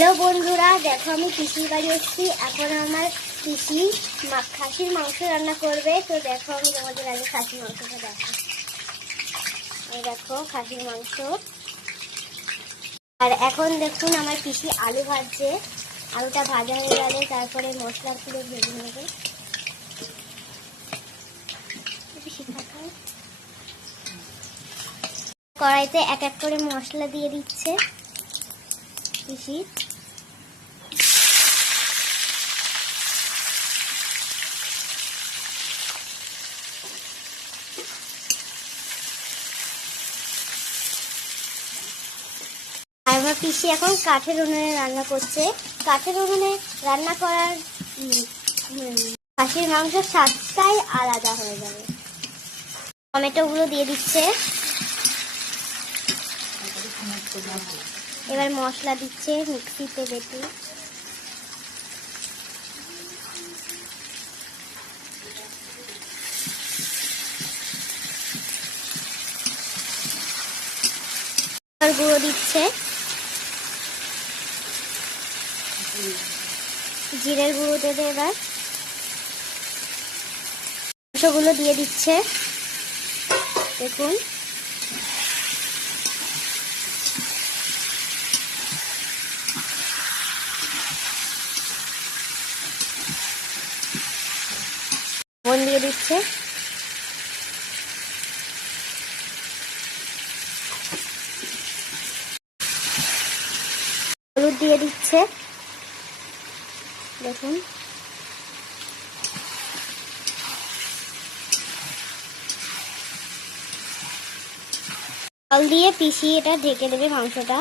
Hello বন্ধুরা, দেখো আমি পিসির বাড়ি এসেছি। এখন আমার পিসি খাসির মাংস রান্না করবে। তো দেখো আমি তোমাদের আগে খাসির মাংসটা দেখো। এই দেখো খাসির মাংস। আর এখন দেখুন আমার পিসি আলু ভাজছে। আলুটা ভাজা হয়ে গেলে তারপরে মশলাগুলো ভেজে নেবে। কড়াইতে এক এক করে মশলা দিয়ে দিচ্ছে পিসি। আমার পিসি এখন কাঠের উনুনে রান্না করছে। কাঠের উনুনে রান্না করার খাসির মাংসের স্বাদটাই আলাদা হয়ে যাবে। টমেটোগুলো দিয়ে দিচ্ছে। এবার মশলা দিচ্ছে মিক্সিতে বেটে। গুঁড়ো দিচ্ছে, জিরের গুঁড়ো দেবে। এবার মাংসগুলো দিয়ে দিচ্ছে। দেখুন লবণ দিয়ে দিচ্ছে। হলুদ দিয়ে দিচ্ছে। দেখুন জল দিয়ে পিষিয়ে এটা ঢেকে দেবে মাংসটা।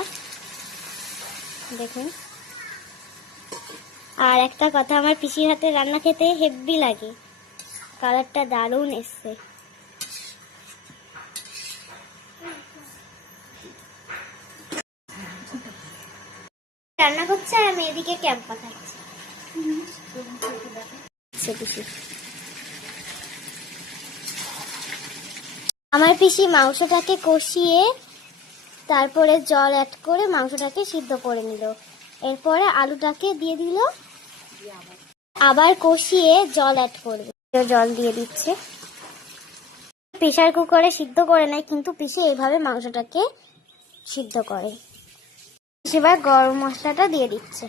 দেখুন, আর একটা কথা, আমার পিসির হাতে রান্না খেতে হেভি লাগে। কালারটা দারুণ এসছে। রান্না করছে আর আমি এদিকে ক্যাম্পা খাচ্ছি। আমার পিসি মাংসটাকে কষিয়ে তারপরে জল অ্যাড করে মাংসটাকে সিদ্ধ করে নিল। এরপরে আলুটাকে দিয়ে দিল, আবার কষিয়ে জল অ্যাড করবে। জল দিয়ে দিচ্ছে। প্রেসার কুকারে সিদ্ধ করে নেয়, কিন্তু পিসি এইভাবে মাংসটাকে সিদ্ধ করে। এবার গরম মশলাটা দিয়ে দিচ্ছে।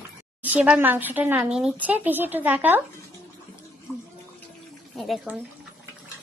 এবার মাংসটা নামিয়ে নিচ্ছে। পিসি একটু দেখাও। এই দেখুন।